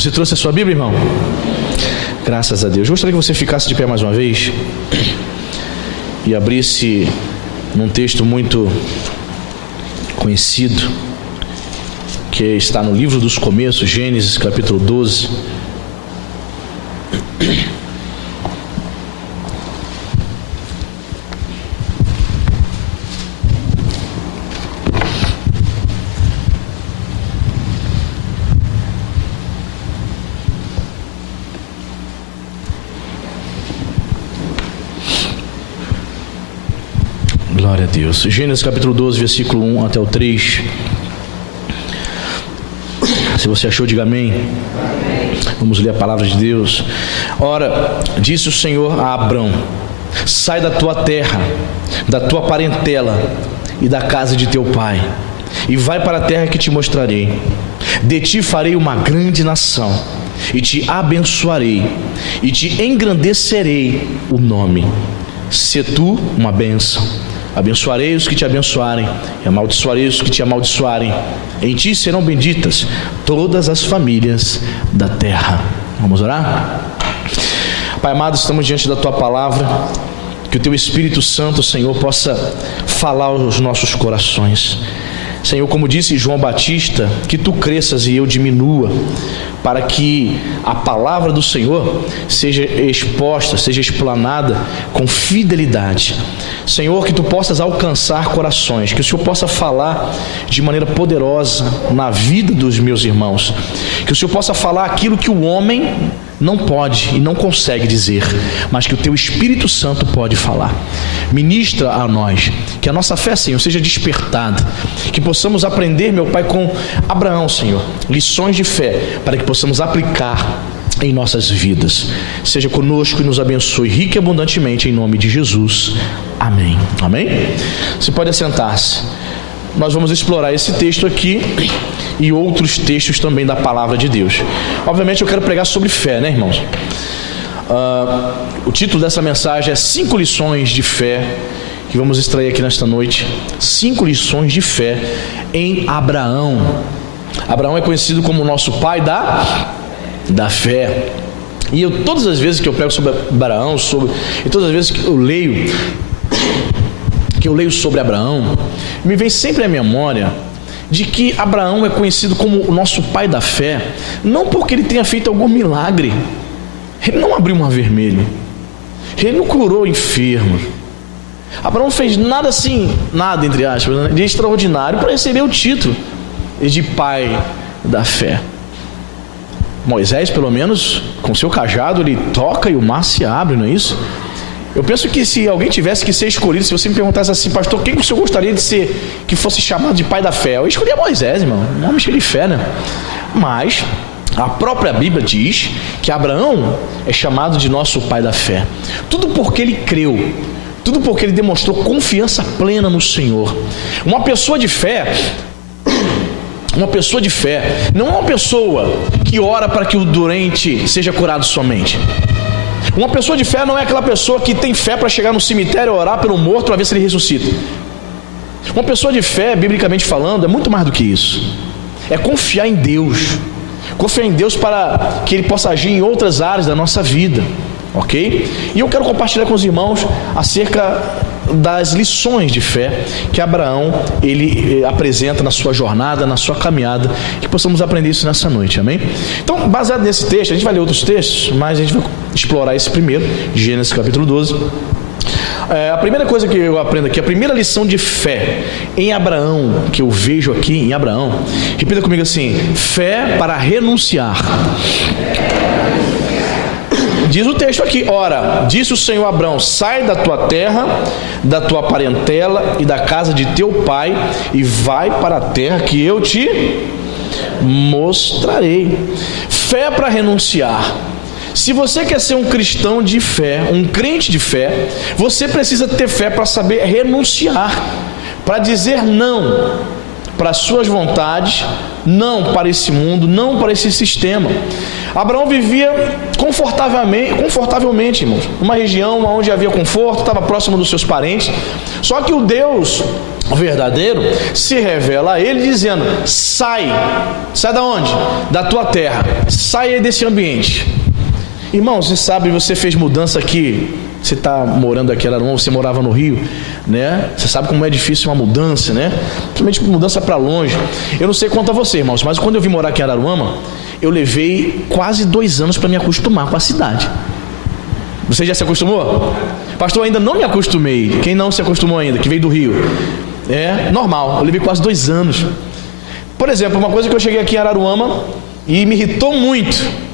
Você trouxe a sua Bíblia, irmão? Graças a Deus. Eu gostaria que você ficasse de pé mais uma vez e abrisse num texto muito conhecido, que está no livro dos começos, Gênesis capítulo 12. Glória a Deus. Gênesis capítulo 12, versículo 1 até o 3. Se você achou, diga amém. Vamos ler a palavra de Deus. Ora, disse o Senhor a Abrão: sai da tua terra, da tua parentela e da casa de teu pai, e vai para a terra que te mostrarei. De ti farei uma grande nação, e te abençoarei, e te engrandecerei o nome. Se tu uma bênção. Abençoarei os que te abençoarem, e amaldiçoarei os que te amaldiçoarem. Em ti serão benditas todas as famílias da terra. Vamos orar? Pai amado, estamos diante da tua palavra. Que o teu Espírito Santo, Senhor, possa falar aos nossos corações. Senhor, como disse João Batista, que tu cresças e eu diminua, para que a palavra do Senhor seja exposta, seja explanada com fidelidade. Senhor, que tu possas alcançar corações, que o Senhor possa falar de maneira poderosa na vida dos meus irmãos, que o Senhor possa falar aquilo que o homem não pode e não consegue dizer, mas que o teu Espírito Santo pode falar. Ministra a nós, que a nossa fé, Senhor, seja despertada, que possamos aprender, meu Pai, com Abraão, Senhor, lições de fé, para que possamos aplicar em nossas vidas. Seja conosco e nos abençoe rica e abundantemente, em nome de Jesus. Amém. Amém? Você pode assentar-se. Nós vamos explorar esse texto aqui e outros textos também da palavra de Deus. Obviamente eu quero pregar sobre fé, né, irmãos? O título dessa mensagem é 5 lições de fé, que vamos extrair aqui nesta noite. 5 lições de fé em Abraão. Abraão é conhecido como o nosso pai da fé. E todas as vezes que eu prego sobre Abraão, e todas as vezes que eu leio sobre Abraão, me vem sempre à memória de que Abraão é conhecido como o nosso pai da fé, não porque ele tenha feito algum milagre. Ele não abriu o mar vermelho, ele não curou enfermos. Abraão não fez nada assim, nada entre aspas, de extraordinário para receber o título de pai da fé. Moisés, pelo menos, com seu cajado, ele toca e o mar se abre, não é isso? Eu penso que se alguém tivesse que ser escolhido, se você me perguntasse assim, pastor, quem que o senhor gostaria de ser, que fosse chamado de pai da fé? Eu escolheria Moisés, irmão, um homem cheio de fé, né? Mas a própria Bíblia diz que Abraão é chamado de nosso pai da fé. Tudo porque ele creu, tudo porque ele demonstrou confiança plena no Senhor. Uma pessoa de fé não é uma pessoa que ora para que o doente seja curado somente. Uma pessoa de fé não é aquela pessoa que tem fé para chegar no cemitério e orar pelo morto para ver se ele ressuscita. Uma pessoa de fé, biblicamente falando, é muito mais do que isso. É confiar em Deus. Confiar em Deus para que Ele possa agir em outras áreas da nossa vida. Ok? E eu quero compartilhar com os irmãos acerca das lições de fé que Abraão ele apresenta na sua jornada, na sua caminhada, que possamos aprender isso nessa noite, amém? Então, baseado nesse texto, a gente vai ler outros textos, mas a gente vai explorar esse primeiro, Gênesis capítulo 12. A primeira coisa que eu aprendo aqui, a primeira lição de fé em Abraão, que eu vejo aqui em Abraão, repita comigo assim: fé para renunciar. Diz o texto aqui: ora, disse o Senhor a Abrão: sai da tua terra, da tua parentela e da casa de teu pai, e vai para a terra que eu te mostrarei. Fé para renunciar. Se você quer ser um cristão de fé, um crente de fé, você precisa ter fé para saber renunciar, para dizer não para as suas vontades, não para esse mundo, não para esse sistema. Abraão vivia confortavelmente, irmãos, numa região onde havia conforto, estava próximo dos seus parentes. Só que o Deus verdadeiro se revela a ele dizendo: sai da onde? Da tua terra, sai desse ambiente. Irmão, você sabe, você fez mudança aqui, você está morando aqui em Araruama, você morava no Rio, né? Você sabe como é difícil uma mudança, né? Principalmente mudança para longe. Eu não sei quanto a você, irmãos, mas quando eu vim morar aqui em Araruama, eu levei quase 2 anos para me acostumar com a cidade. Você já se acostumou? Pastor, ainda não me acostumei. Quem não se acostumou ainda, que veio do Rio? É normal, eu levei quase 2 anos. Por exemplo, uma coisa que eu cheguei aqui em Araruama e me irritou muito.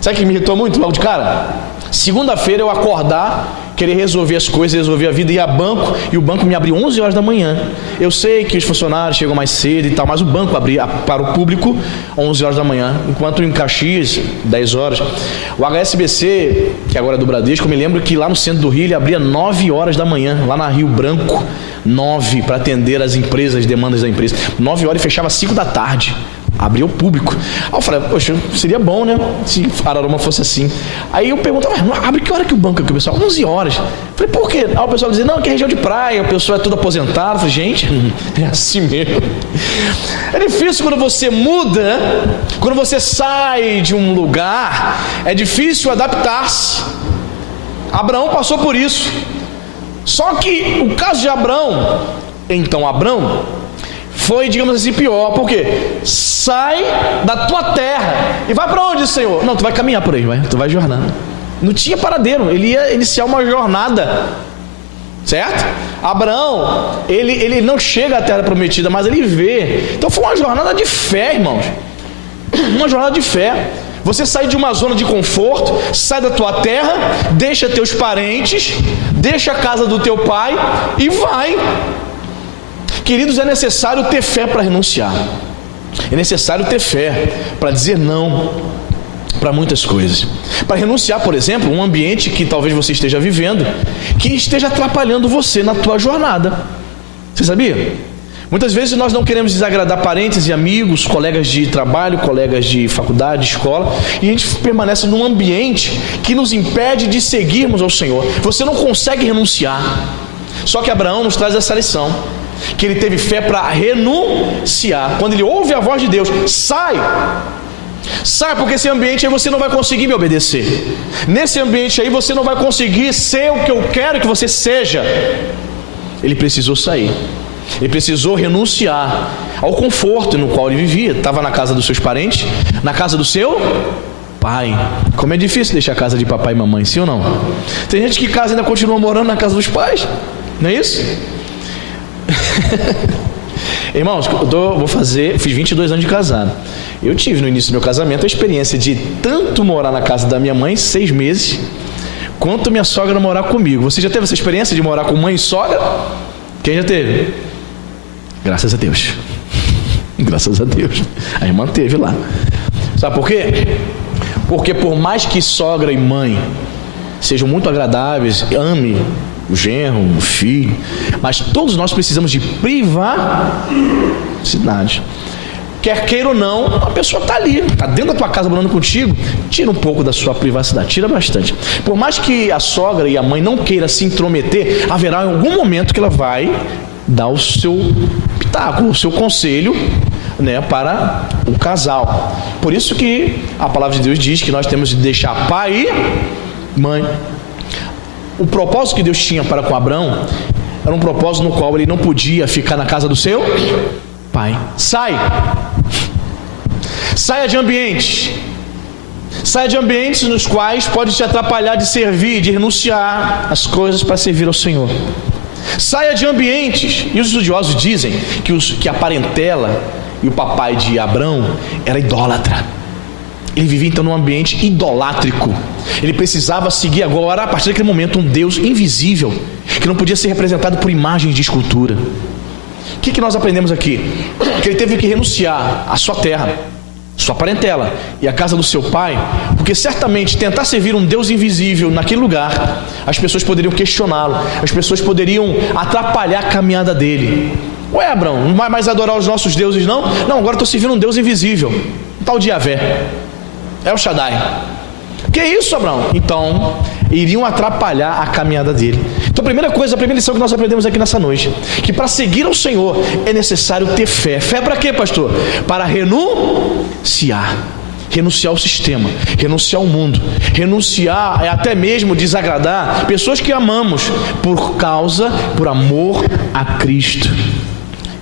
Sabe o que me irritou muito logo de cara? Segunda-feira eu acordar, querer resolver as coisas, resolver a vida, ir a banco, e o banco me abriu 11 horas da manhã. Eu sei que os funcionários chegam mais cedo e tal, mas o banco abria para o público 11 horas da manhã, enquanto em Caxias, 10 horas. O HSBC, que agora é do Bradesco, eu me lembro que lá no centro do Rio ele abria 9 horas da manhã, lá na Rio Branco, 9, para atender as empresas, as demandas da empresa. 9 horas e fechava 5 da tarde. Abria o público. Aí eu falei, poxa, seria bom, né? Se Araruama fosse assim. Aí eu perguntava, mas abre que hora que o banco aqui, o pessoal? 11 horas. Eu falei, por quê? Aí o pessoal dizia, não, que é região de praia, o pessoal é tudo aposentado. Eu falei, gente, é assim mesmo. É difícil quando você muda, quando você sai de um lugar, é difícil adaptar-se. Abraão passou por isso. Só que o caso de Abraão, então Abraão, foi, digamos assim, pior. Por quê? Sai da tua terra e vai para onde, Senhor? Não, tu vai caminhar por aí, tu vai jornando. Não tinha paradeiro, ele ia iniciar uma jornada, certo? Abraão, ele não chega à terra prometida, mas ele vê. Então foi uma jornada de fé, irmãos. Uma jornada de fé. Você sai de uma zona de conforto, sai da tua terra, deixa teus parentes, deixa a casa do teu pai e vai. Queridos, é necessário ter fé para renunciar. É necessário ter fé para dizer não para muitas coisas. Para renunciar, por exemplo, um ambiente que talvez você esteja vivendo, que esteja atrapalhando você na tua jornada. Você sabia? Muitas vezes nós não queremos desagradar parentes e amigos, colegas de trabalho, colegas de faculdade, de escola, e a gente permanece num ambiente que nos impede de seguirmos ao Senhor. Você não consegue renunciar. Só que Abraão nos traz essa lição, que ele teve fé para renunciar. Quando ele ouve a voz de Deus, sai, porque esse ambiente aí você não vai conseguir me obedecer. Nesse ambiente aí você não vai conseguir ser o que eu quero que você seja. Ele precisou sair. Ele precisou renunciar ao conforto no qual ele vivia. Estava na casa dos seus parentes, na casa do seu pai. Como é difícil deixar a casa de papai e mamãe, sim ou não? Tem gente que casa ainda continua morando na casa dos pais, não é isso? Irmãos, fiz 22 anos de casado. Eu tive no início do meu casamento a experiência de tanto morar na casa da minha mãe 6 meses, quanto minha sogra morar comigo. Você já teve essa experiência de morar com mãe e sogra? Quem já teve? Graças a Deus. Graças a Deus. A irmã teve lá. Sabe por quê? Porque por mais que sogra e mãe sejam muito agradáveis, ame o genro, o filho, mas todos nós precisamos de privacidade. Quer queira ou não, a pessoa está ali, está dentro da tua casa morando contigo, tira um pouco da sua privacidade, tira bastante. Por mais que a sogra e a mãe não queiram se intrometer, haverá em algum momento que ela vai dar o seu pitaco, o seu conselho, né, para o casal. Por isso que a palavra de Deus diz que nós temos de deixar pai e mãe. O propósito que Deus tinha para com Abraão era um propósito no qual ele não podia ficar na casa do seu pai. Saia de ambientes. Saia de ambientes nos quais pode te atrapalhar de servir, de renunciar às coisas para servir ao Senhor. Saia de ambientes. E os estudiosos dizem que a parentela e o papai de Abraão era idólatra. Ele vivia então num ambiente idolátrico. Ele precisava seguir agora, a partir daquele momento, um Deus invisível, que não podia ser representado por imagens de escultura. O que nós aprendemos aqui? Que ele teve que renunciar à sua terra, sua parentela e a casa do seu pai, porque certamente tentar servir um Deus invisível naquele lugar, as pessoas poderiam questioná-lo, as pessoas poderiam atrapalhar a caminhada dele. Ué, Abraão, não vai mais adorar os nossos deuses não? Não, agora estou servindo um Deus invisível, um tal de Yahvé, El Shaddai. Que isso, Abraão? Então, iriam atrapalhar a caminhada dele. Então a primeira lição que nós aprendemos aqui nessa noite, que para seguir ao Senhor é necessário ter fé. Fé para quê, pastor? Para renunciar ao sistema, renunciar ao mundo, renunciar até mesmo desagradar pessoas que amamos por amor a Cristo.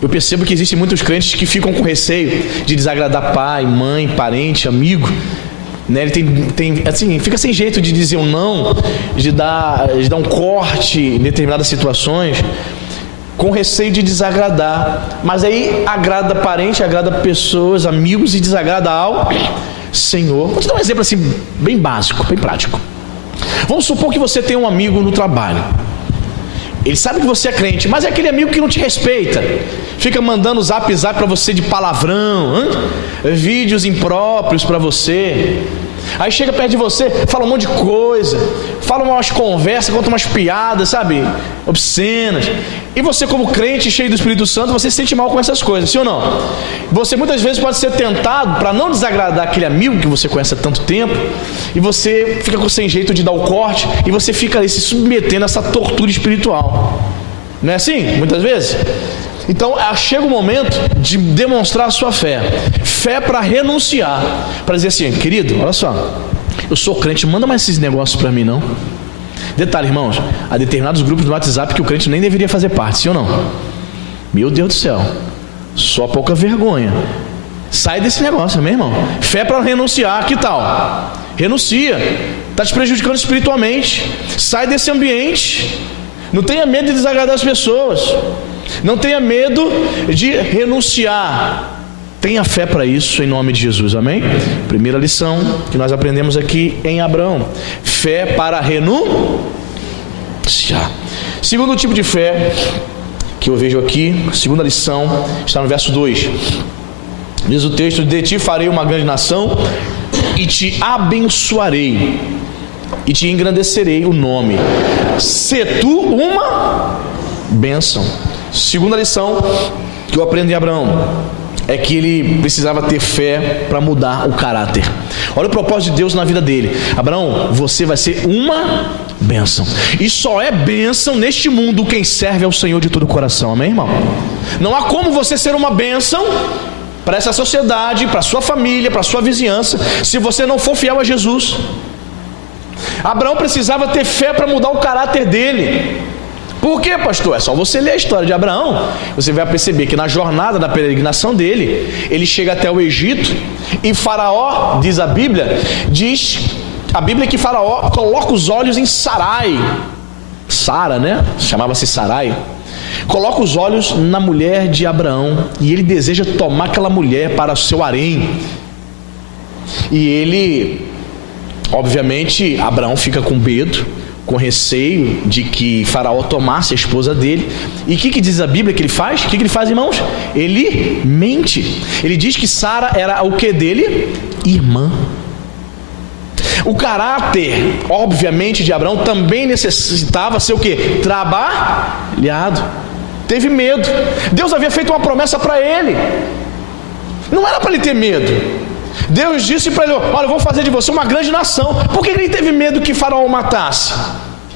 Eu percebo que existem muitos crentes que ficam com receio de desagradar pai, mãe, parente, amigo, né? Ele assim, fica sem jeito de dizer um não, de dar um corte em determinadas situações, com receio de desagradar. Mas aí agrada parente, agrada pessoas, amigos e desagrada ao Senhor. Vou te dar um exemplo assim, bem básico, bem prático. Vamos supor que você tem um amigo no trabalho. Ele sabe que você é crente, mas é aquele amigo que não te respeita. Fica mandando zap para você de palavrão, vídeos impróprios para você. Aí chega perto de você, fala um monte de coisa, fala umas conversas, conta umas piadas, sabe, obscenas. E você, como crente cheio do Espírito Santo, você se sente mal com essas coisas, sim ou não? Você muitas vezes pode ser tentado para não desagradar aquele amigo que você conhece há tanto tempo, e você fica sem jeito de dar o corte, e você fica ali se submetendo a essa tortura espiritual. Não é assim? Muitas vezes? Então chega o momento de demonstrar a sua fé. Fé para renunciar, para dizer assim: querido, olha só, eu sou crente, manda mais esses negócios para mim não. Detalhe, irmãos, há determinados grupos do WhatsApp que o crente nem deveria fazer parte, sim ou não? Meu Deus do céu, só pouca vergonha. Sai desse negócio, meu irmão. Fé para renunciar, que tal? Renuncia, está te prejudicando espiritualmente. Sai desse ambiente. Não tenha medo de desagradar as pessoas. Não tenha medo de renunciar. Tenha fé para isso em nome de Jesus, amém? Primeira lição que nós aprendemos aqui em Abraão: fé para renunciar. Segundo tipo de fé que eu vejo aqui, segunda lição, está no verso 2. Diz o texto: de ti farei uma grande nação e te abençoarei e te engrandecerei o nome. Se tu uma bênção. Segunda lição que eu aprendo em Abraão é que ele precisava ter fé para mudar o caráter. Olha o propósito de Deus na vida dele. Abraão, você vai ser uma bênção. E só é bênção neste mundo quem serve ao Senhor de todo o coração. Amém, irmão? Não há como você ser uma bênção para essa sociedade, para a sua família, para a sua vizinhança, se você não for fiel a Jesus. Abraão precisava ter fé para mudar o caráter dele. Por quê, pastor? É só você ler a história de Abraão. Você vai perceber que na jornada da peregrinação dele, ele chega até o Egito e Faraó, diz a Bíblia que Faraó coloca os olhos em Sarai. Sara, né? Chamava-se Sarai. Coloca os olhos na mulher de Abraão e ele deseja tomar aquela mulher para o seu harém. E ele, obviamente, Abraão fica com medo, com receio de que Faraó tomasse a esposa dele. E o que diz a Bíblia que ele faz? O que ele faz, irmãos? Ele mente. Ele diz que Sara era o que dele? Irmã. O caráter, obviamente, de Abraão também necessitava ser o que? Trabalhado. Teve medo. Deus havia feito uma promessa para ele. Não era para ele ter medo. Deus disse para ele: olha, eu vou fazer de você uma grande nação. Por que ele teve medo que Faraó o matasse?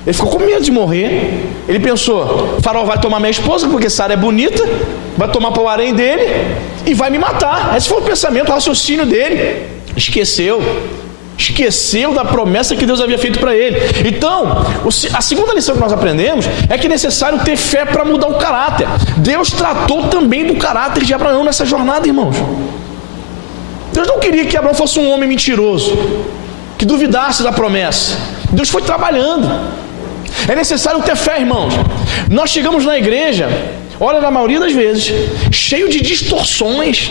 Ele ficou com medo de morrer. Ele pensou: Faraó vai tomar minha esposa porque Sara é bonita, vai tomar para o harém dele e vai me matar. Esse foi o pensamento, o raciocínio dele. Esqueceu da promessa que Deus havia feito para ele. Então, a segunda lição que nós aprendemos é que é necessário ter fé para mudar o caráter. Deus tratou também do caráter de Abraão nessa jornada, irmãos. Deus não queria que Abraão fosse um homem mentiroso, que duvidasse da promessa. Deus foi trabalhando. É necessário ter fé, irmãos. Nós chegamos na igreja, olha, na maioria das vezes, cheio de distorções,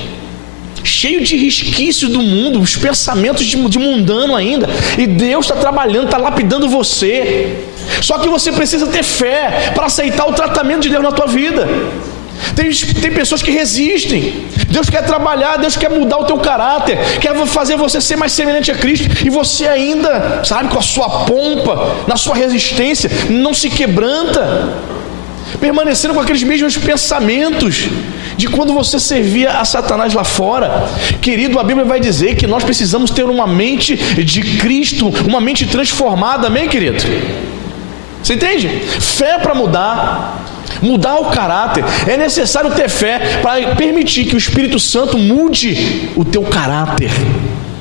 cheio de resquícios do mundo, os pensamentos de mundano ainda. E Deus está trabalhando, está lapidando você. Só que você precisa ter fé para aceitar o tratamento de Deus na tua vida. Tem pessoas que resistem. Deus quer trabalhar, Deus quer mudar o teu caráter, quer fazer você ser mais semelhante a Cristo, e você ainda, sabe, com a sua pompa, na sua resistência, não se quebranta. permanecendo com aqueles mesmos pensamentos de quando você servia a Satanás lá fora. Querido, a Bíblia vai dizer que nós precisamos ter uma mente de Cristo, uma mente transformada, amém, querido? Você entende? Fé para mudar o caráter. É necessário ter fé para permitir que o Espírito Santo mude o teu caráter,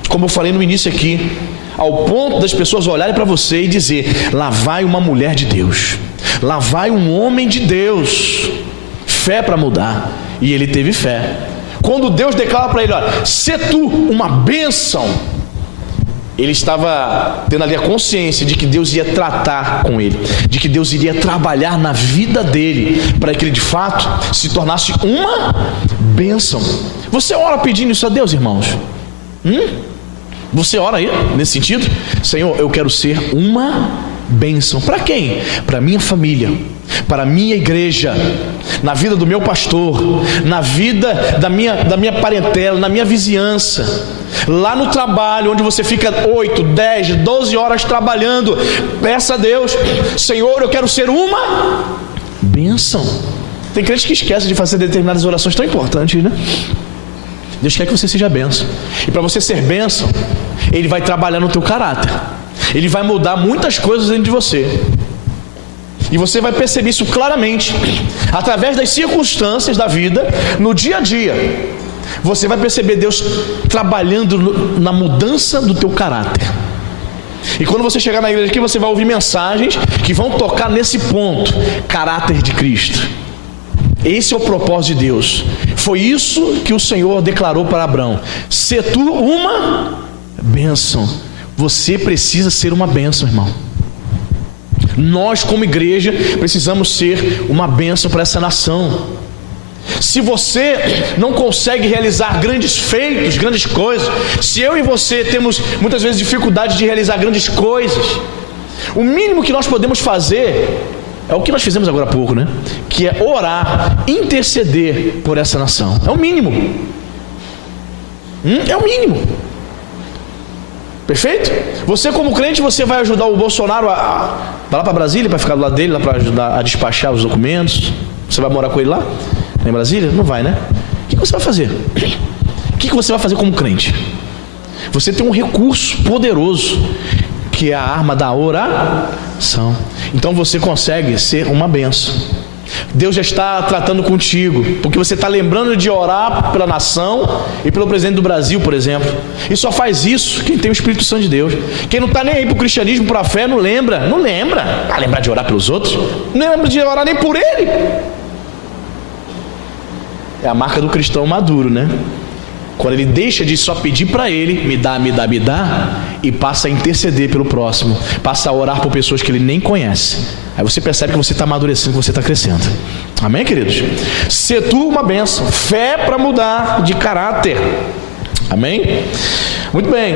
como eu falei no início aqui, ao ponto das pessoas olharem para você e dizer: lá vai uma mulher de Deus, lá vai um homem de Deus. Fé para mudar. E ele teve fé. Quando Deus declara para ele: olha, se tu uma bênção, ele estava tendo ali a consciência de que Deus ia tratar com ele, de que Deus iria trabalhar na vida dele, para que ele de fato se tornasse uma bênção. Você ora pedindo isso a Deus, irmãos? Você ora aí, nesse sentido? Senhor, eu quero ser uma bênção. Para quem? Para minha família, para a minha igreja, na vida do meu pastor, na vida da minha parentela, na minha vizinhança, lá no trabalho, onde você fica 8, 10, 12 horas trabalhando. Peça a Deus: Senhor, eu quero ser uma bênção. Tem crente que esquece de fazer determinadas orações tão importantes, né? Deus quer que você seja bênção. E para você ser bênção, Ele vai trabalhar no teu caráter. Ele vai mudar muitas coisas dentro de você. E você vai perceber isso claramente através das circunstâncias da vida, no dia a dia. Você vai perceber Deus trabalhando na mudança do teu caráter. E quando você chegar na igreja aqui, você vai ouvir mensagens que vão tocar nesse ponto: caráter de Cristo. Esse é o propósito de Deus. Foi isso que o Senhor declarou para Abraão: se tu uma bênção. Você precisa ser uma bênção, irmão. Nós, como igreja, precisamos ser uma bênção para essa nação. Se você não consegue realizar grandes feitos, grandes coisas, se eu e você temos muitas vezes dificuldade de realizar grandes coisas, o mínimo que nós podemos fazer é o que nós fizemos agora há pouco, né? Que é orar, interceder por essa nação. É o mínimo. É o mínimo. Perfeito? Você, como crente, você vai ajudar o Bolsonaro vai lá para Brasília para ficar do lado dele, lá para ajudar a despachar os documentos? Você vai morar com ele lá em Brasília? Não vai, né? O que você vai fazer? O que você vai fazer como crente? Você tem um recurso poderoso, que é a arma da oração. Então você consegue ser uma bênção. Deus já está tratando contigo, porque você está lembrando de orar pela nação e pelo presidente do Brasil, por exemplo. E só faz isso quem tem o Espírito Santo de Deus. Quem não está nem aí para o cristianismo, para a fé, não lembra. Vai lembrar de orar pelos outros? Não lembra de orar nem por ele. É a marca do cristão maduro, né? Quando ele deixa de só pedir para ele, me dá, e passa a interceder pelo próximo, passa a orar por pessoas que ele nem conhece. Aí você percebe que você está amadurecendo, que você está crescendo. Amém, queridos? Se tu uma bênção, fé para mudar de caráter. Amém? Muito bem.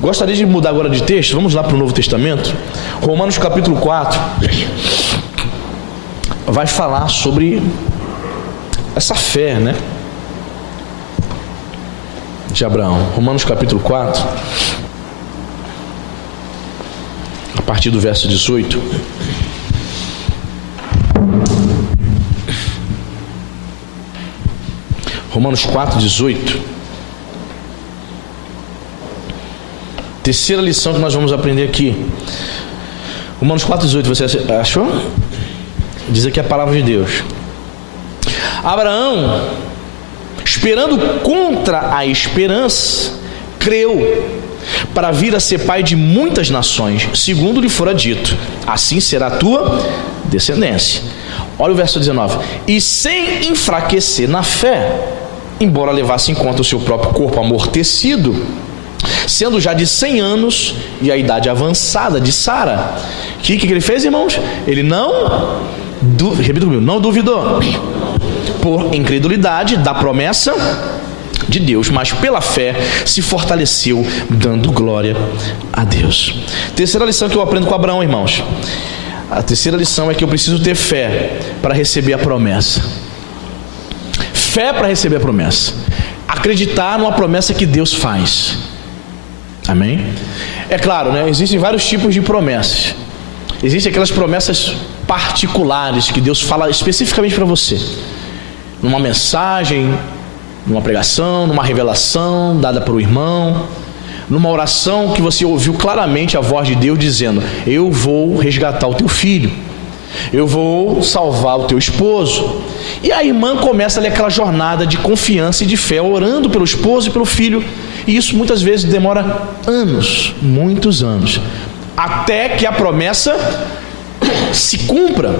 Gostaria de mudar agora de texto. Vamos lá para o Novo Testamento. Romanos capítulo 4 vai falar sobre essa fé, né, de Abraão. Romanos capítulo 4, a partir do verso 18. Romanos 4, 18. Terceira lição que nós vamos aprender aqui. Romanos 4, 18, você achou? Diz aqui a palavra de Deus: Abraão, esperando contra a esperança, creu, para vir a ser pai de muitas nações, segundo lhe fora dito: assim será a tua descendência. Olha o verso 19: e sem enfraquecer na fé, embora levasse em conta o seu próprio corpo amortecido, sendo já de 100 anos e a idade avançada de Sara. O que ele fez, irmãos? Ele não duvidou por incredulidade da promessa de Deus, mas pela fé se fortaleceu, dando glória a Deus. Terceira lição que eu aprendo com Abraão, irmãos. A terceira lição é que eu preciso ter fé para receber a promessa. Fé para receber a promessa. Acreditar numa promessa que Deus faz. Amém? É claro, né? Existem vários tipos de promessas. Existem aquelas promessas particulares que Deus fala especificamente para você, numa mensagem, numa pregação, numa revelação dada por um irmão, numa oração que você ouviu claramente a voz de Deus dizendo: eu vou resgatar o teu filho, eu vou salvar o teu esposo. E a irmã começa ali aquela jornada de confiança e de fé, orando pelo esposo e pelo filho. E isso muitas vezes demora anos, muitos anos, até que a promessa se cumpra.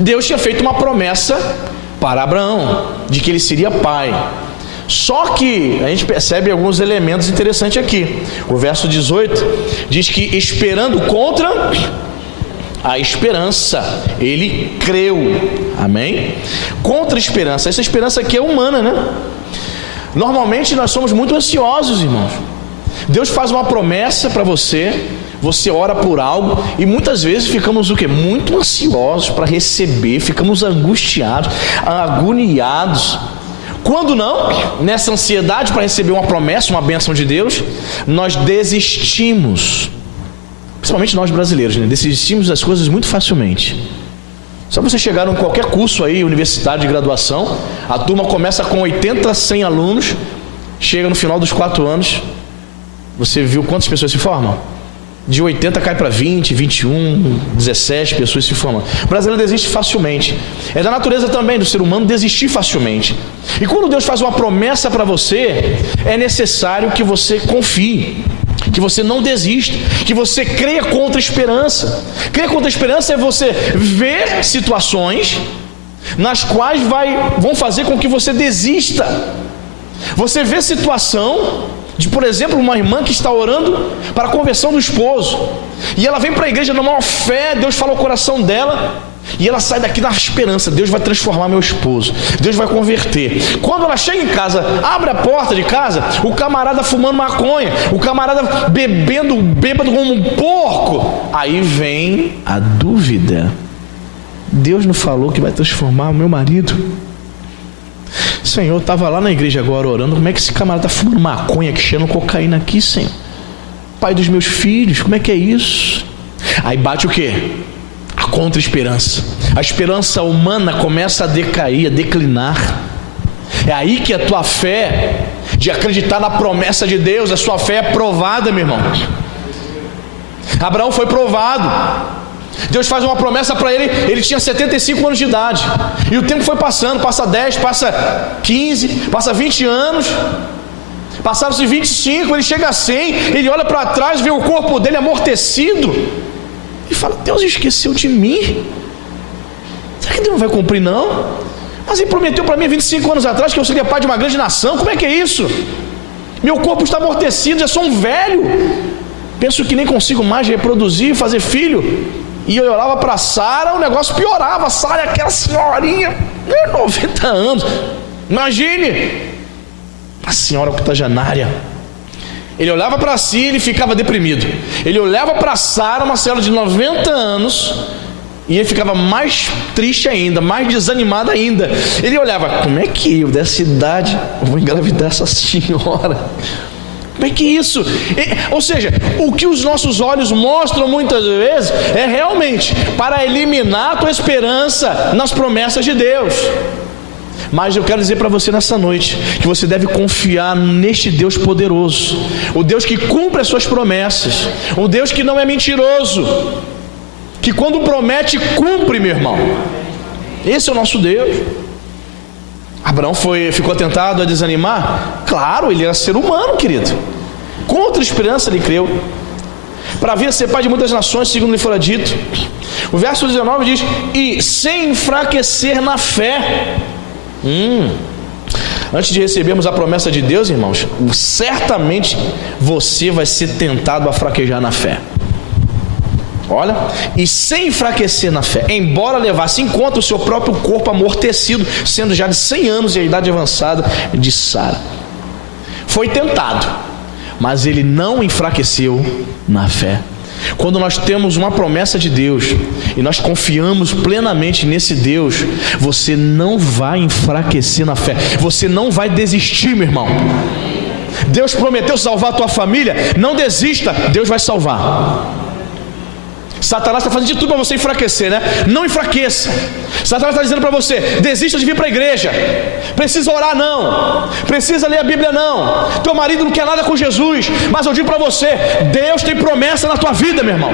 Deus tinha feito uma promessa para Abraão, de que ele seria pai. Só que a gente percebe alguns elementos interessantes aqui. O verso 18 diz que, esperando contra a esperança, ele creu. Amém? Contra a esperança. Essa esperança aqui é humana, né? Normalmente nós somos muito ansiosos, irmãos. Deus faz uma promessa para você, você ora por algo e muitas vezes ficamos o quê? Muito ansiosos para receber, ficamos angustiados, agoniados. Quando não, nessa ansiedade para receber uma promessa, uma bênção de Deus, nós desistimos. Principalmente nós brasileiros, né? Desistimos das coisas muito facilmente. Só você chegar em qualquer curso aí, universitário de graduação, a turma começa com 80, 100 alunos, chega no final dos 4 anos, você viu quantas pessoas se formam? De 80 cai para 20, 21, 17 pessoas se formam. O brasileiro desiste facilmente. É da natureza também do ser humano desistir facilmente. E quando Deus faz uma promessa para você, é necessário que você confie, que você não desista, que você creia contra a esperança. Crer contra a esperança é você ver situações nas quais vão fazer com que você desista. Você vê situação de, por exemplo, uma irmã que está orando para a conversão do esposo, e ela vem para a igreja na maior fé, Deus fala ao coração dela, e ela sai daqui na esperança: Deus vai transformar meu esposo, Deus vai converter. Quando ela chega em casa, abre a porta de casa, o camarada fumando maconha, o camarada bebendo, bêbado como um porco. Aí vem a dúvida: Deus não falou que vai transformar o meu marido? Senhor, eu estava lá na igreja agora orando, como é que esse camarada está fumando maconha, que cheirando cocaína aqui, Senhor? Pai dos meus filhos, como é que é isso? Aí bate o quê? A contra-esperança. A esperança humana começa a decair, a declinar. É aí que a tua fé de acreditar na promessa de Deus, a sua fé é provada, meu irmão. Abraão foi provado. Deus faz uma promessa para ele, ele tinha 75 anos de idade, e o tempo foi passando, passa 10, passa 15, passa 20 anos, passaram-se 25, ele chega a 100, ele olha para trás, vê o corpo dele amortecido, e fala: Deus esqueceu de mim? Será que Deus não vai cumprir não? Mas ele prometeu para mim 25 anos atrás que eu seria pai de uma grande nação. Como é que é isso? Meu corpo está amortecido, já sou um velho, penso que nem consigo mais reproduzir, fazer filho. E eu olhava para Sara, o negócio piorava. Sara é aquela senhorinha, 90 anos. Imagine a senhora octogenária. Ele olhava para si, ele ficava deprimido. Ele olhava para Sara, uma senhora de 90 anos, e ele ficava mais triste ainda, mais desanimado ainda. Ele olhava: como é que eu, dessa idade, vou engravidar essa senhora? Como é que isso? Ou seja, o que os nossos olhos mostram muitas vezes é realmente para eliminar a tua esperança nas promessas de Deus. Mas eu quero dizer para você nessa noite que você deve confiar neste Deus poderoso, o Deus que cumpre as suas promessas, o Deus que não é mentiroso, que quando promete, cumpre, meu irmão. Esse é o nosso Deus. Abraão ficou tentado a desanimar? Claro, ele era ser humano, querido. Contra a esperança ele creu, para vir a ser pai de muitas nações, segundo lhe fora dito. O verso 19 diz: e sem enfraquecer na fé. Antes de recebermos a promessa de Deus, irmãos, certamente você vai ser tentado a fraquejar na fé. Olha, e sem enfraquecer na fé, embora levasse em conta o seu próprio corpo amortecido, sendo já de 100 anos e a idade avançada de Sara. Foi tentado, mas ele não enfraqueceu na fé. Quando nós temos uma promessa de Deus e nós confiamos plenamente nesse Deus, você não vai enfraquecer na fé, você não vai desistir, meu irmão. Deus prometeu salvar a tua família, não desista, Deus vai salvar. Satanás está fazendo de tudo para você enfraquecer, né? Não enfraqueça. Satanás está dizendo para você: desista de vir para a igreja. Precisa orar não. Precisa ler a Bíblia não. Teu marido não quer nada com Jesus. Mas eu digo para você: Deus tem promessa na tua vida, meu irmão.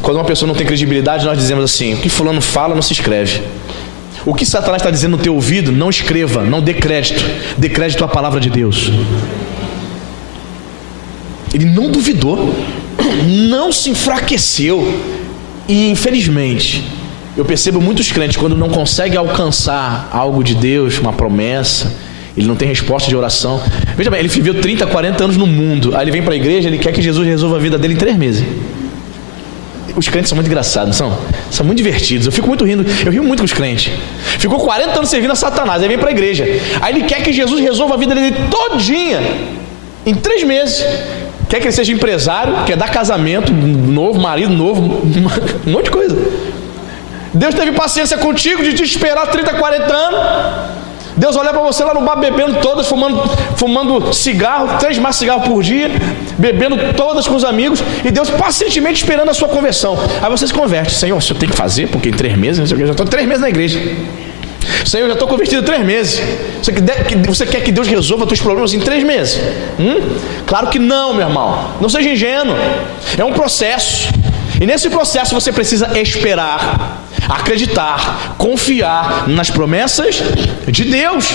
Quando uma pessoa não tem credibilidade, nós dizemos assim: o que fulano fala não se escreve. O que Satanás está dizendo no teu ouvido, não escreva, não dê crédito. Dê crédito à palavra de Deus. Ele não duvidou, não se enfraqueceu. E infelizmente, eu percebo muitos crentes, quando não conseguem alcançar algo de Deus, uma promessa, ele não tem resposta de oração. Veja bem, ele viveu 30, 40 anos no mundo. Aí ele vem para a igreja, ele quer que Jesus resolva a vida dele em 3 meses. Os crentes são muito engraçados, não são? São muito divertidos. Eu fico muito rindo, eu rio muito com os crentes. Ficou 40 anos servindo a Satanás, aí vem para a igreja. Aí ele quer que Jesus resolva a vida dele todinha em 3 meses. Quer que ele seja empresário, quer dar casamento novo, marido novo, um monte de coisa. Deus teve paciência contigo de te esperar 30, 40 anos. Deus olha para você lá no bar bebendo todas, fumando cigarro, 3 maços de cigarro por dia, bebendo todas com os amigos, e Deus pacientemente esperando a sua conversão. Aí você se converte: Senhor, o senhor tem que fazer, porque em 3 meses, eu já estou 3 meses na igreja. Senhor, eu já estou convertido 3 meses. Você quer que Deus resolva os teus problemas em 3 meses? Claro que não, meu irmão. Não seja ingênuo. É um processo. E nesse processo você precisa esperar, acreditar, confiar nas promessas de Deus.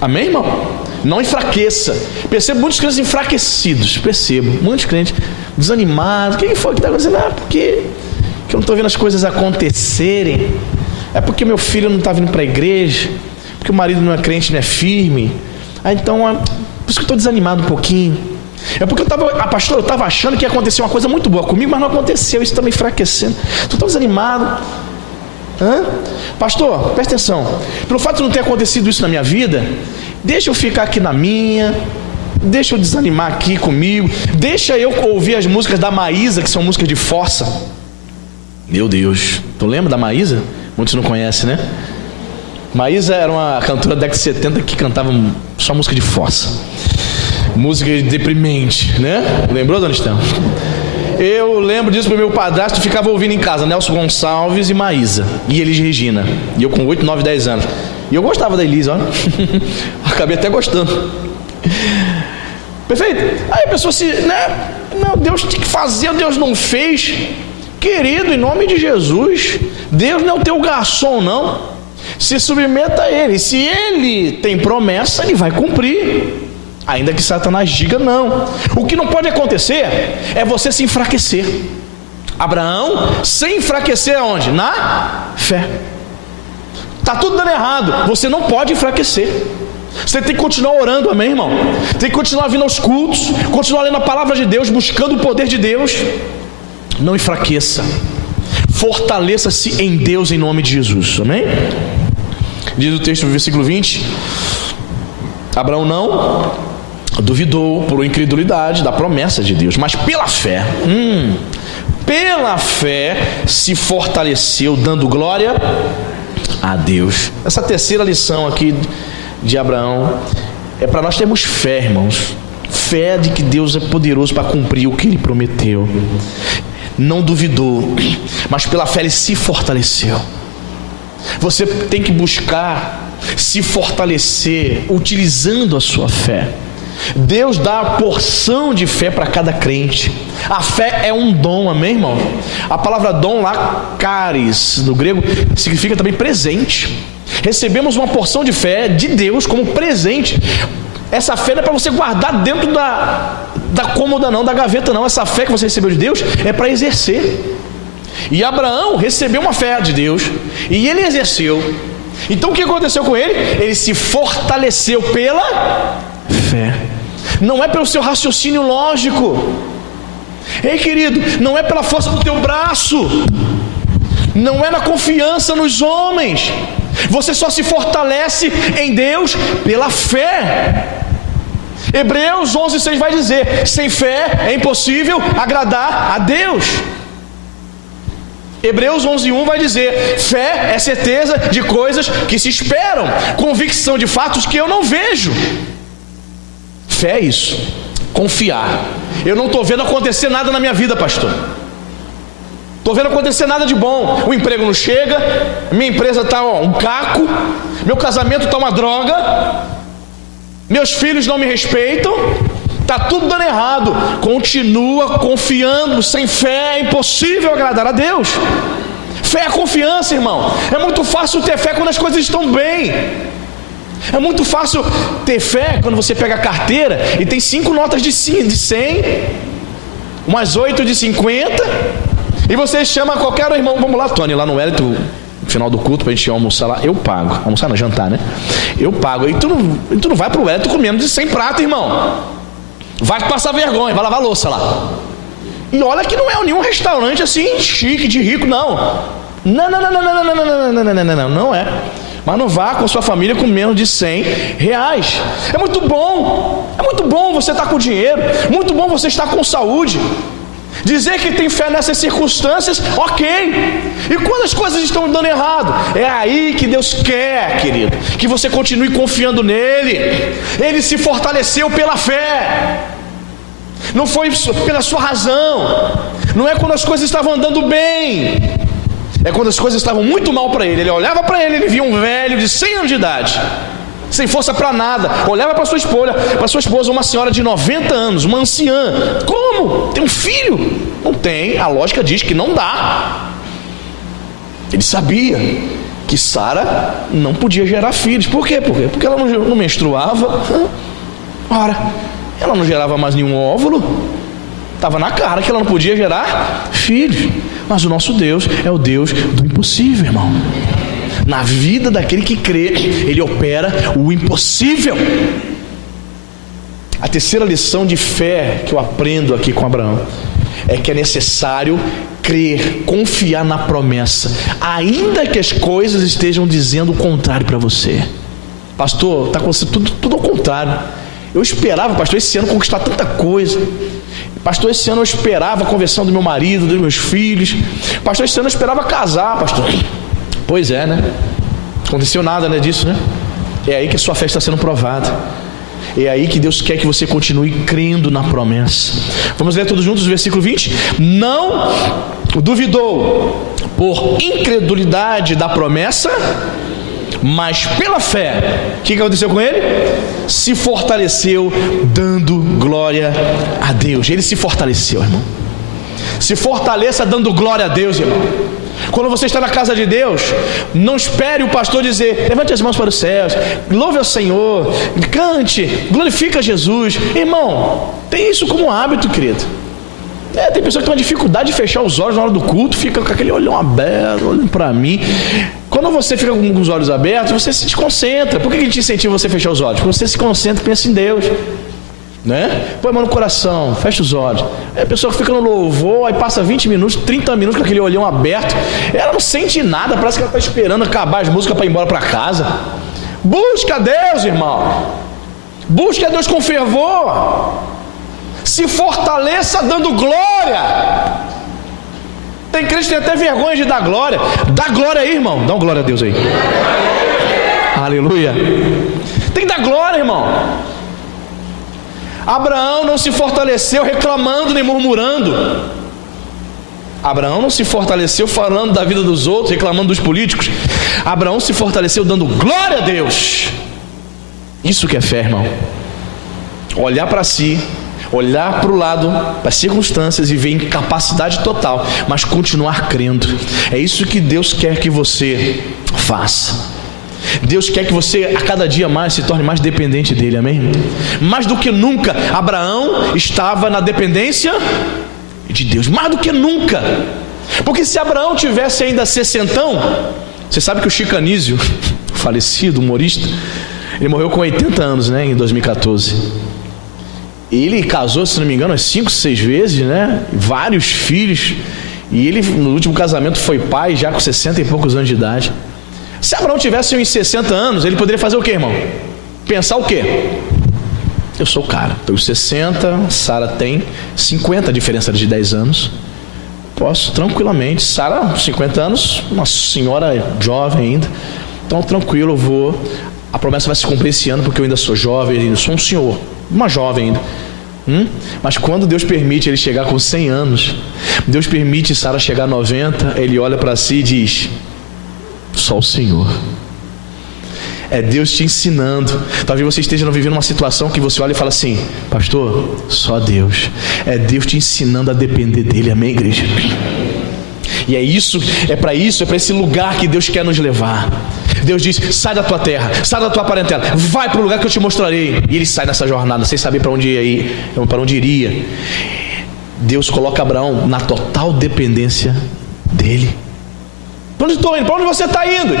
Amém, irmão? Não enfraqueça. Percebo muitos crentes enfraquecidos. Percebo muitos crentes desanimados. O que foi que está acontecendo? Porque eu não estou vendo as coisas acontecerem. É porque meu filho não está vindo para a igreja, porque o marido não é crente, não é firme. Então, por isso que eu estou desanimado um pouquinho. É porque pastor, eu estava achando que ia acontecer uma coisa muito boa comigo, mas não aconteceu. Isso está me enfraquecendo. Estou tão desanimado. Pastor, presta atenção. Pelo fato de não ter acontecido isso na minha vida, deixa eu ficar aqui na minha, deixa eu desanimar aqui comigo, deixa eu ouvir as músicas da Maísa, que são músicas de força. Meu Deus, tu lembra da Maísa? Muitos não conhecem, né? Maísa era uma cantora da década de 70 que cantava só música de força, música deprimente, né? Lembrou, dona Estela? Eu lembro disso, porque meu padrasto ficava ouvindo em casa Nelson Gonçalves e Maísa e Elis Regina, e eu com 8, 9, 10 anos, e eu gostava da Elis, olha. Acabei até gostando. Perfeito? Aí a pessoa não, Deus tinha que fazer, Deus não fez. Querido, em nome de Jesus, Deus não é o teu garçom, não. Se submeta a Ele. Se Ele tem promessa, Ele vai cumprir, ainda que Satanás diga não. O que não pode acontecer é você se enfraquecer. Abraão se enfraquecer aonde? Na fé. Está tudo dando errado, você não pode enfraquecer. Você tem que continuar orando, amém, irmão? Tem que continuar vindo aos cultos, continuar lendo a palavra de Deus, buscando o poder de Deus. Não enfraqueça, fortaleça-se em Deus em nome de Jesus, amém? Diz o texto do versículo 20: Abraão não duvidou por incredulidade da promessa de Deus, mas pela fé se fortaleceu, dando glória a Deus. Essa terceira lição aqui de Abraão é para nós termos fé, irmãos. Fé de que Deus é poderoso para cumprir o que Ele prometeu. Não duvidou, mas pela fé ele se fortaleceu. Você tem que buscar se fortalecer utilizando a sua fé. Deus dá a porção de fé para cada crente. A fé é um dom, amém, irmão? A palavra dom lá, charis, no grego, significa também presente. Recebemos uma porção de fé de Deus como presente. Essa fé não é para você guardar dentro da cômoda não, da gaveta não. Essa fé que você recebeu de Deus é para exercer. E Abraão recebeu uma fé de Deus e ele exerceu. Então o que aconteceu com ele? Ele se fortaleceu pela fé. Não é pelo seu raciocínio lógico. Ei, querido, não é pela força do teu braço, não é na confiança nos homens. Você só se fortalece em Deus pela fé. Hebreus 11:6 vai dizer: sem fé é impossível agradar a Deus. Hebreus 11:1 vai dizer: fé é certeza de coisas que se esperam, convicção de fatos que eu não vejo. Fé é isso. Confiar. Eu não estou vendo acontecer nada na minha vida, pastor. Estou vendo acontecer nada de bom. O emprego não chega, minha empresa está um caco, meu casamento está uma droga, meus filhos não me respeitam, está tudo dando errado. Continua confiando. Sem fé é impossível agradar a Deus. Fé é confiança, irmão. É muito fácil ter fé quando as coisas estão bem. É muito fácil ter fé quando você pega a carteira e tem 5 notas de 100, umas 8 de 50, e você chama qualquer irmão. Vamos lá, Tony, lá no Wellington, no final do culto, pra gente almoçar lá. Eu pago. Almoçar não, jantar, né? Eu pago. E tu não vai pro Wellington com menos de 100 pratos, irmão. Vai passar vergonha, vai lavar a louça lá. E olha que não é nenhum restaurante assim chique, de rico, não. Não é. Mas não vá com sua família com menos de 100 reais. É muito bom você estar com dinheiro, muito bom você estar com saúde. Dizer que tem fé nessas circunstâncias, ok. E quando as coisas estão dando errado, é aí que Deus quer, querido, que você continue confiando nele. Ele se fortaleceu pela fé, não foi pela sua razão. Não é quando as coisas estavam andando bem, é quando as coisas estavam muito mal para ele. Ele olhava para ele, ele via um velho de 100 anos de idade, sem força para nada. Olhava para sua esposa, uma senhora de 90 anos, uma anciã. Como? Tem um filho? Não tem. A lógica diz que não dá. Ele sabia que Sara não podia gerar filhos. Por quê? Porque ela não menstruava. Ora, ela não gerava mais nenhum óvulo. Estava na cara que ela não podia gerar filhos. Mas o nosso Deus é o Deus do impossível, irmão. Na vida daquele que crê, ele opera o impossível. A terceira lição de fé que eu aprendo aqui com Abraão é que é necessário crer, confiar na promessa, ainda que as coisas estejam dizendo o contrário para você. Pastor, está acontecendo tudo ao contrário. Eu esperava, pastor, esse ano conquistar tanta coisa. Pastor, esse ano eu esperava a conversão do meu marido, dos meus filhos. Pastor, esse ano eu esperava casar, pastor. Pois é, né? Aconteceu nada, né, disso, né? É aí que a sua fé está sendo provada. É aí que Deus quer que você continue crendo na promessa. Vamos ler todos juntos o versículo 20. Não duvidou por incredulidade da promessa, mas pela fé, o que aconteceu com ele? Se fortaleceu, dando glória a Deus. Ele se fortaleceu, irmão. Se fortaleça dando glória a Deus, irmão. Quando você está na casa de Deus, não espere o pastor dizer: levante as mãos para os céus, louve ao Senhor, cante, glorifica Jesus. Irmão, tem isso como hábito, querido. Tem pessoa que tem uma dificuldade de fechar os olhos na hora do culto, fica com aquele olhão aberto, olhando para mim. Quando você fica com os olhos abertos, você se desconcentra. Por que a gente incentiva você a fechar os olhos? Porque você se concentra e pensa em Deus, né? Põe a mão no coração, fecha os olhos. Aí a pessoa fica no louvor, aí passa 20 minutos, 30 minutos com aquele olhão aberto, ela não sente nada, parece que ela está esperando acabar as músicas para ir embora para casa. Busca a Deus, irmão. Busca a Deus com fervor. Se fortaleça dando glória. Tem crente que tem até vergonha de dar glória. Dá glória aí, irmão. Dá uma glória a Deus aí. Aleluia. Tem que dar glória, irmão. Abraão não se fortaleceu reclamando nem murmurando. Abraão não se fortaleceu falando da vida dos outros, reclamando dos políticos. Abraão se fortaleceu dando glória a Deus. Isso que é fé, irmão. Olhar para si, olhar para o lado, para as circunstâncias e ver incapacidade total, mas continuar crendo. É isso que Deus quer que você faça. Deus quer que você a cada dia mais se torne mais dependente dele, amém? Mais do que nunca, Abraão estava na dependência de Deus, mais do que nunca. Porque se Abraão tivesse ainda 60, você sabe que o Chico Anísio, falecido humorista, ele morreu com 80 anos, né, em 2014. Ele casou, se não me engano, umas 5, 6 vezes, né? Vários filhos. E ele, no último casamento, foi pai já com 60 e poucos anos de idade. Se Abraão tivesse uns 60 anos, ele poderia fazer o quê, irmão? Pensar o quê? Eu sou o cara, tenho 60, Sara tem 50, a diferença de 10 anos. Posso tranquilamente, Sara, 50 anos, uma senhora jovem ainda. Então, tranquilo, eu vou. A promessa vai se cumprir esse ano, porque eu ainda sou jovem, eu sou um senhor, uma jovem ainda. Mas quando Deus permite ele chegar com 100 anos, Deus permite Sara chegar a 90, ele olha para si e diz: só o Senhor. É Deus te ensinando. Talvez você esteja vivendo uma situação que você olha e fala assim: pastor, só Deus. É Deus te ensinando a depender dele. Amém, igreja? E é para esse lugar que Deus quer nos levar. Deus diz: sai da tua terra, sai da tua parentela, vai para o lugar que eu te mostrarei. E ele sai nessa jornada sem saber para onde iria. Deus coloca Abraão na total dependência dele. Para onde estou indo? Para onde você está indo?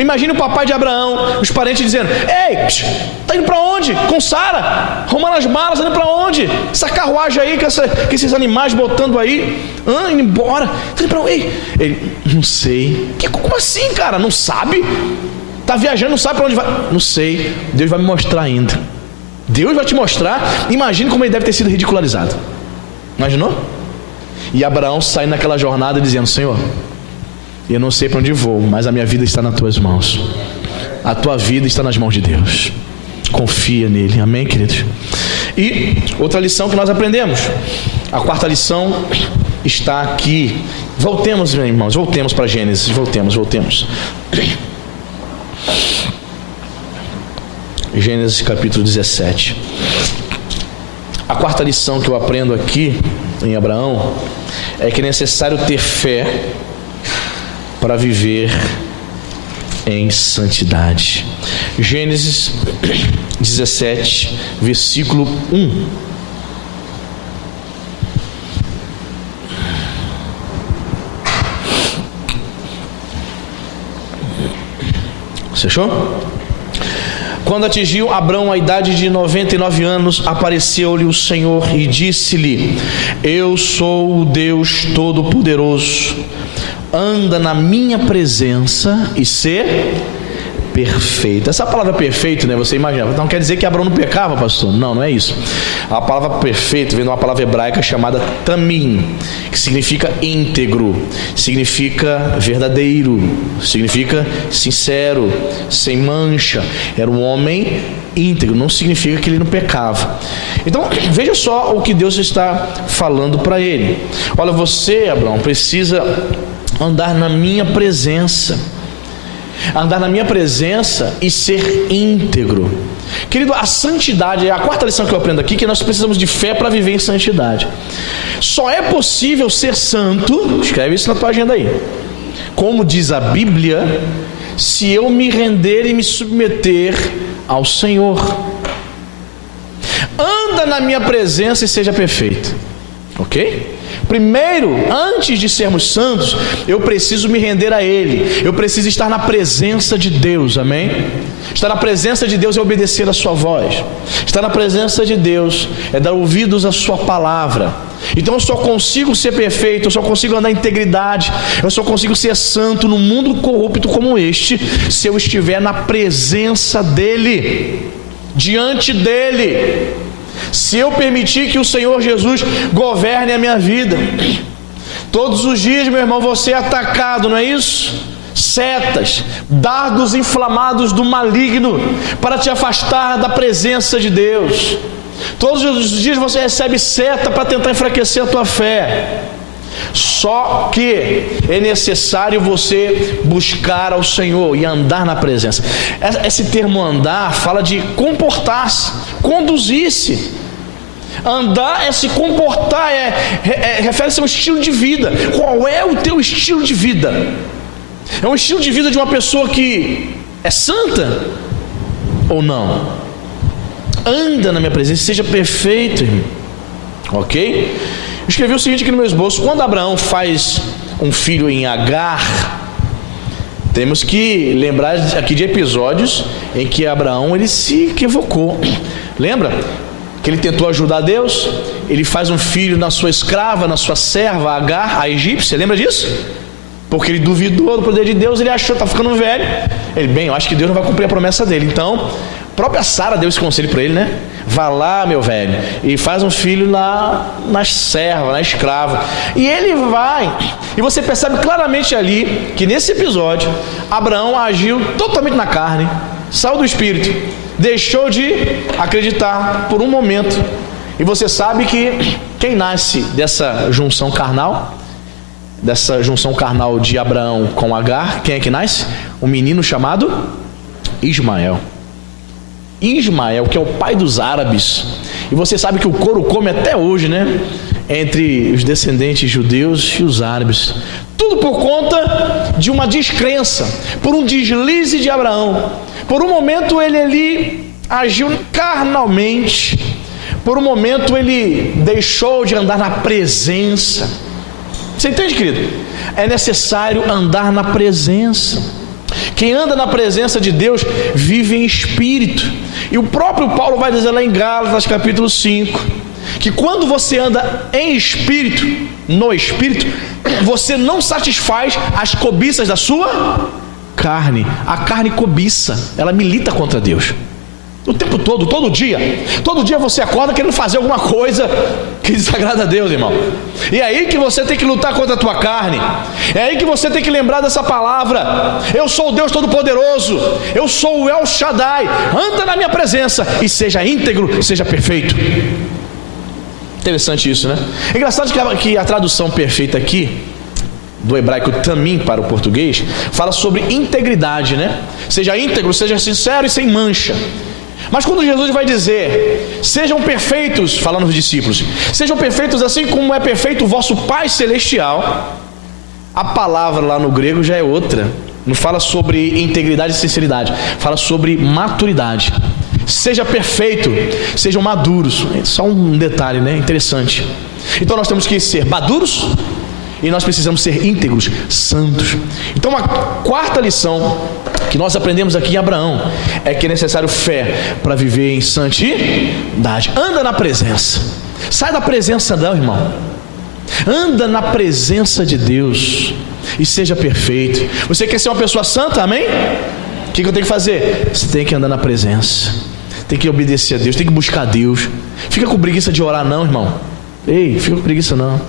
Imagine o papai de Abraão, os parentes dizendo: ei, está indo para onde? Com Sara? Arrumando as malas, indo para onde? Essa carruagem aí, com esses animais botando aí, indo embora. Está indo para onde? Ele: não sei. Como assim, cara? Não sabe? Está viajando, não sabe para onde vai? Não sei. Deus vai me mostrar ainda. Deus vai te mostrar. Imagine como ele deve ter sido ridicularizado. Imaginou? E Abraão sai naquela jornada dizendo: Senhor, eu não sei para onde vou, mas a minha vida está nas tuas mãos. A tua vida está nas mãos de Deus. Confia nele. Amém, queridos? E outra lição que nós aprendemos, a quarta lição está aqui. Voltemos, meus irmãos, voltemos para Gênesis. Voltemos. Gênesis capítulo 17. A quarta lição que eu aprendo aqui em Abraão é que é necessário ter fé para viver em santidade. Gênesis 17, versículo 1. Você achou? Quando atingiu Abrão a idade de 99 anos, apareceu-lhe o Senhor e disse-lhe: eu sou o Deus Todo-Poderoso. Anda na minha presença e ser perfeito. Essa palavra perfeito, né? Você imagina, não quer dizer que Abraão não pecava, pastor? Não é isso. A palavra perfeito vem de uma palavra hebraica chamada tamim, que significa íntegro, significa verdadeiro, significa sincero, sem mancha. Era um homem íntegro, não significa que ele não pecava. Então veja só o que Deus está falando para ele: olha, você, Abraão, precisa andar na minha presença. Andar na minha presença e ser íntegro. Querido, a santidade é a quarta lição que eu aprendo aqui, que nós precisamos de fé para viver em santidade. Só é possível ser santo, escreve isso na tua agenda aí, como diz a Bíblia, se eu me render e me submeter ao Senhor. Anda na minha presença e seja perfeito. Ok? Primeiro, antes de sermos santos, eu preciso me render a Ele. Eu preciso estar na presença de Deus, amém? Estar na presença de Deus é obedecer a sua voz. Estar na presença de Deus é dar ouvidos à sua palavra. Então eu só consigo ser perfeito, eu só consigo andar em integridade, eu só consigo ser santo no mundo corrupto como este, se eu estiver na presença dEle, diante dEle. Se eu permitir que o Senhor Jesus governe a minha vida. Todos os dias, meu irmão, você é atacado, não é isso? Setas, dardos inflamados do maligno para te afastar da presença de Deus. Todos os dias você recebe seta para tentar enfraquecer a tua fé. Só que é necessário você buscar ao Senhor e andar na presença. Esse termo andar fala de comportar-se, conduzir-se. Andar é se comportar, refere-se a um estilo de vida. Qual é o teu estilo de vida? É um estilo de vida de uma pessoa que é santa ou não? Anda na minha presença, seja perfeito, irmão. Ok? Eu escrevi o seguinte aqui no meu esboço: quando Abraão faz um filho em Agar, temos que lembrar aqui de episódios em que Abraão ele se equivocou. Lembra? Que ele tentou ajudar Deus, ele faz um filho na sua escrava, na sua serva Agar, a egípcia, lembra disso? Porque ele duvidou do poder de Deus, ele achou, está ficando velho. Ele, eu acho que Deus não vai cumprir a promessa dele. Então, a própria Sara deu esse conselho para ele, né? Vá lá, meu velho, e faz um filho lá na serva, na escrava. E ele vai, e você percebe claramente ali, que nesse episódio, Abraão agiu totalmente na carne, saiu do espírito, deixou de acreditar por um momento E você sabe que quem nasce dessa junção carnal de Abraão com Agar, quem é que nasce? Um menino chamado Ismael. Ismael, que é o pai dos árabes. E você sabe que o couro come até hoje, né? Entre os descendentes judeus e os árabes. Tudo por conta de uma descrença, por um deslize de Abraão. Por um momento ele ali agiu carnalmente. Por um momento ele deixou de andar na presença. Você entende, querido? É necessário andar na presença. Quem anda na presença de Deus vive em espírito. E o próprio Paulo vai dizer lá em Gálatas capítulo 5, que quando você anda em espírito, no espírito, você não satisfaz as cobiças da sua carne. A carne cobiça, ela milita contra Deus. O tempo todo, todo dia você acorda querendo fazer alguma coisa que desagrada a Deus, irmão. E é aí que você tem que lutar contra a tua carne. É aí que você tem que lembrar dessa palavra: eu sou o Deus Todo-Poderoso, eu sou o El Shaddai. Anda na minha presença e seja íntegro, seja perfeito. Interessante isso, né? É engraçado que a tradução perfeita aqui do hebraico tamim para o português fala sobre integridade, né? Seja íntegro, seja sincero e sem mancha. Mas quando Jesus vai dizer, sejam perfeitos, falando aos discípulos, sejam perfeitos assim como é perfeito o vosso Pai Celestial, a palavra lá no grego já é outra. Não fala sobre integridade e sinceridade, fala sobre maturidade. Seja perfeito, sejam maduros. Só um detalhe, né? Interessante. Então nós temos que ser maduros e nós precisamos ser íntegros, santos. Então a quarta lição que nós aprendemos aqui em Abraão é que é necessário fé para viver em santidade. Anda na presença. Sai da presença não, irmão. Anda na presença de Deus e seja perfeito. Você quer ser uma pessoa santa, amém? O que eu tenho que fazer? Você tem que andar na presença, tem que obedecer a Deus, tem que buscar Deus. Fica com preguiça de orar não, irmão. Ei, fica com preguiça não.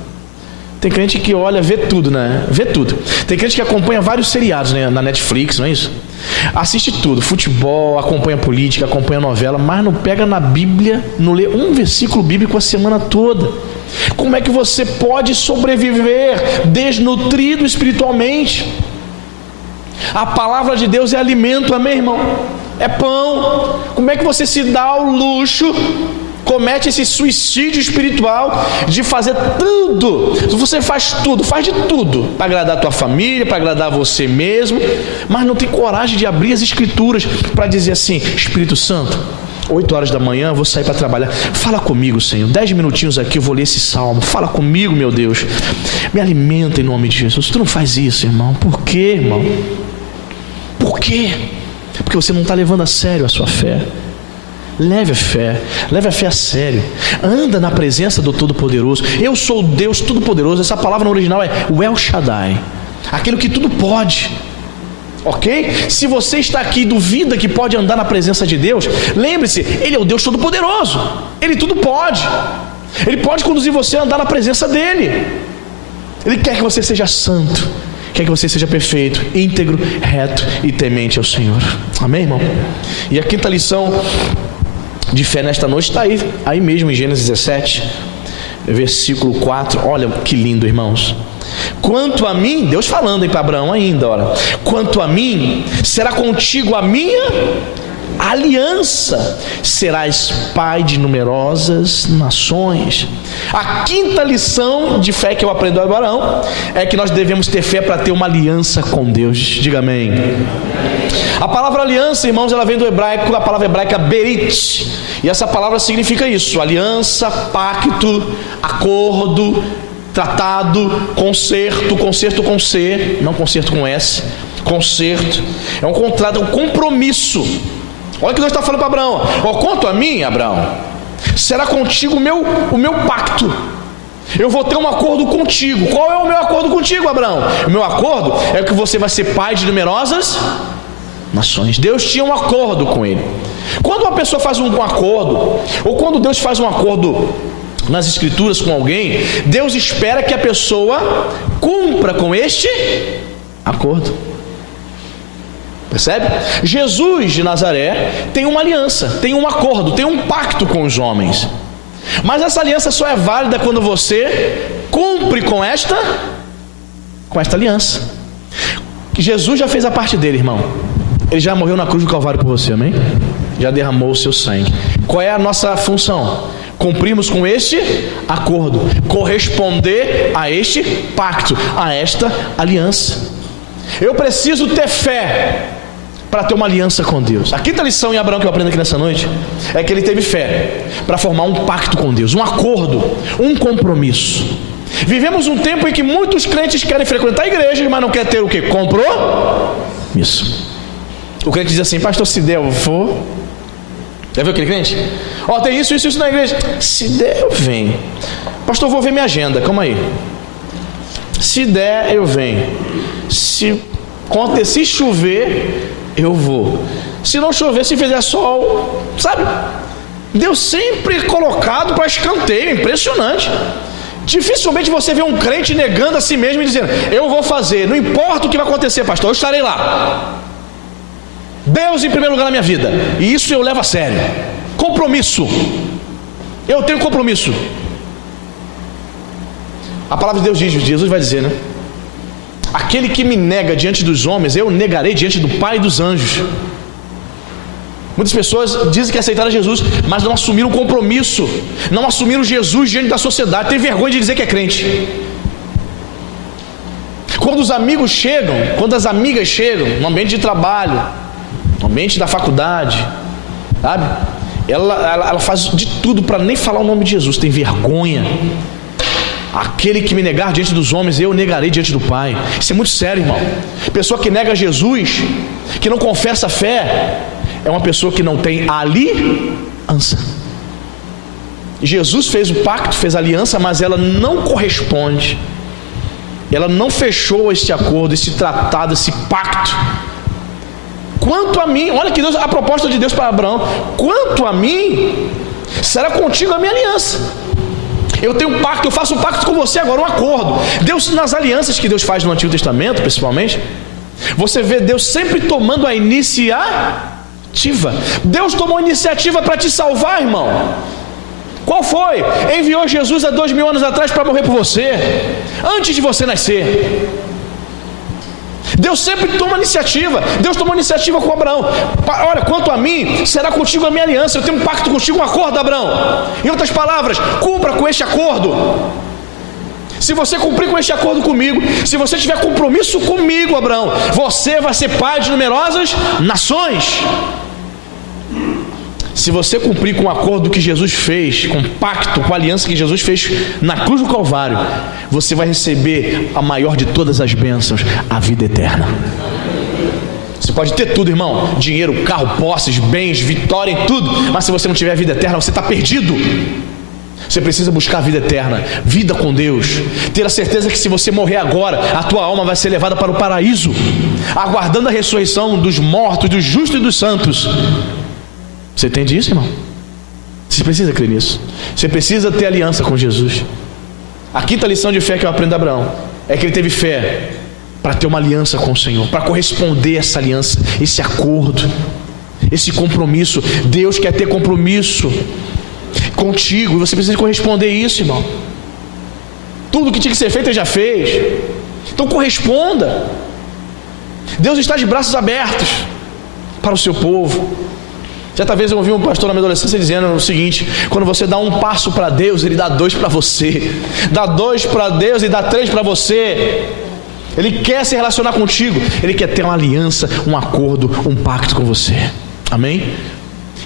Tem crente que olha, vê tudo, né? Vê tudo. Tem crente que acompanha vários seriados, né? Na Netflix, não é isso? Assiste tudo, futebol, acompanha política, acompanha novela, mas não pega na Bíblia, não lê um versículo bíblico a semana toda. Como é que você pode sobreviver desnutrido espiritualmente? A palavra de Deus é alimento, amém, irmão? É pão. Como é que você se dá ao luxo, comete esse suicídio espiritual de fazer tudo? Você faz tudo, faz de tudo para agradar a tua família, para agradar você mesmo, mas não tem coragem de abrir as escrituras para dizer assim: Espírito Santo, 8 horas da manhã eu vou sair para trabalhar, fala comigo, Senhor, 10 minutinhos aqui eu vou ler esse salmo, fala comigo, meu Deus, me alimenta em nome de Jesus. Tu não faz isso, irmão. Por quê, irmão? Por quê? Porque você não está levando a sério a sua fé. Leve a fé a sério. Anda na presença do Todo-Poderoso. Eu sou o Deus Todo-Poderoso. Essa palavra no original é o El Shaddai, aquele que tudo pode. Ok? Se você está aqui e duvida que pode andar na presença de Deus, lembre-se, Ele é o Deus Todo-Poderoso. Ele tudo pode. Ele pode conduzir você a andar na presença dEle. Ele quer que você seja santo, quer que você seja perfeito, íntegro, reto e temente ao Senhor. Amém, irmão? E a quinta lição de fé nesta noite está aí mesmo em Gênesis 17, versículo 4. Olha que lindo, irmãos. Quanto a mim, Deus falando para Abraão ainda, olha, quanto a mim, será contigo a minha aliança, serás pai de numerosas nações. A quinta lição de fé que eu aprendo a Abraão é que nós devemos ter fé para ter uma aliança com Deus. Diga amém. A palavra aliança, irmãos, ela vem do hebraico, a palavra hebraica berit, e essa palavra significa isso: aliança, pacto, acordo, tratado, concerto com C, não concerto com S, concerto, é um contrato, é um compromisso. Olha o que Deus está falando para Abraão: ó, quanto a mim, Abraão, será contigo o meu pacto. Eu vou ter um acordo contigo. Qual é o meu acordo contigo, Abraão? O meu acordo é que você vai ser pai de numerosas nações. Deus tinha um acordo com ele. Quando uma pessoa faz um acordo, ou quando Deus faz um acordo nas escrituras com alguém, Deus espera que a pessoa cumpra com este acordo. Percebe? Jesus de Nazaré tem uma aliança, tem um acordo, tem um pacto com os homens. Mas essa aliança só é válida quando você cumpre com esta aliança. Jesus já fez a parte dele, irmão. Ele já morreu na cruz do Calvário por você, amém? Já derramou o seu sangue. Qual é a nossa função? Cumprimos com este acordo, corresponder a este pacto, a esta aliança. Eu preciso ter fé para ter uma aliança com Deus. A quinta lição em Abraão que eu aprendo aqui nessa noite é que ele teve fé para formar um pacto com Deus, um acordo, um compromisso. Vivemos um tempo em que muitos crentes querem frequentar igrejas, mas não quer ter o quê? Compromisso. O crente diz assim: pastor, se der eu vou. Já viu aquele crente? Tem isso na igreja. Se der eu venho. Pastor, vou ver minha agenda, calma aí. Se der eu venho. Se chover eu vou. Se não chover, se fizer sol, sabe? Deus sempre colocado para escanteio, impressionante. Dificilmente você vê um crente negando a si mesmo e dizendo: eu vou fazer, não importa o que vai acontecer, pastor, eu estarei lá. Deus em primeiro lugar na minha vida, e isso eu levo a sério. Compromisso, eu tenho compromisso. A palavra de Deus diz, Jesus vai dizer, né? Aquele que me nega diante dos homens, eu negarei diante do Pai e dos anjos. Muitas pessoas dizem que aceitaram Jesus, mas não assumiram o compromisso, não assumiram Jesus diante da sociedade, tem vergonha de dizer que é crente. Quando os amigos chegam, quando as amigas chegam no ambiente de trabalho, no ambiente da faculdade, sabe? Ela faz de tudo para nem falar o nome de Jesus, tem vergonha. Aquele que me negar diante dos homens, eu negarei diante do Pai. Isso é muito sério, irmão. Pessoa que nega Jesus, que não confessa a fé, é uma pessoa que não tem aliança. Jesus fez o pacto, fez a aliança, mas ela não corresponde. Ela não fechou este acordo, esse tratado, esse pacto. Quanto a mim, olha que Deus, a proposta de Deus para Abraão: quanto a mim, será contigo a minha aliança. Eu tenho um pacto, eu faço um pacto com você agora, um acordo. Deus, nas alianças que Deus faz no Antigo Testamento, principalmente, você vê Deus sempre tomando a iniciativa. Deus tomou a iniciativa para te salvar, irmão. Qual foi? Enviou Jesus há 2000 anos atrás para morrer por você, antes de você nascer. Deus sempre toma iniciativa. Deus tomou iniciativa com Abraão. Olha, quanto a mim, será contigo a minha aliança. Eu tenho um pacto contigo, um acordo, Abraão. Em outras palavras, cumpra com este acordo. Se você cumprir com este acordo comigo, se você tiver compromisso comigo, Abraão, você vai ser pai de numerosas nações. Se você cumprir com o acordo que Jesus fez, com o pacto, com a aliança que Jesus fez na cruz do Calvário, você vai receber a maior de todas as bênçãos, a vida eterna. Você pode ter tudo, irmão: dinheiro, carro, posses, bens, vitória em tudo, mas se você não tiver a vida eterna, você está perdido. Você precisa buscar a vida eterna, vida com Deus, ter a certeza que se você morrer agora, a tua alma vai ser levada para o paraíso, aguardando a ressurreição dos mortos, dos justos e dos santos. Você entende isso, irmão? Você precisa crer nisso. Você precisa ter aliança com Jesus. A quinta lição de fé que eu aprendo de Abraão é que ele teve fé para ter uma aliança com o Senhor, para corresponder a essa aliança, esse acordo, esse compromisso. Deus quer ter compromisso contigo e você precisa corresponder a isso, irmão. Tudo que tinha que ser feito ele já fez. Então corresponda. Deus está de braços abertos para o seu povo. Certa vez eu ouvi um pastor na minha adolescência dizendo o seguinte: quando você dá um passo para Deus, Ele dá 2 para você. Dá 2 para Deus e dá 3 para você. Ele quer se relacionar contigo. Ele quer ter uma aliança, um acordo, um pacto com você. Amém?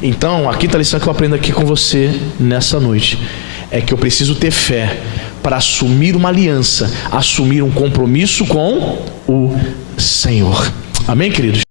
Então, a quinta lição que eu aprendo aqui com você nessa noite é que eu preciso ter fé para assumir uma aliança, assumir um compromisso com o Senhor. Amém, queridos?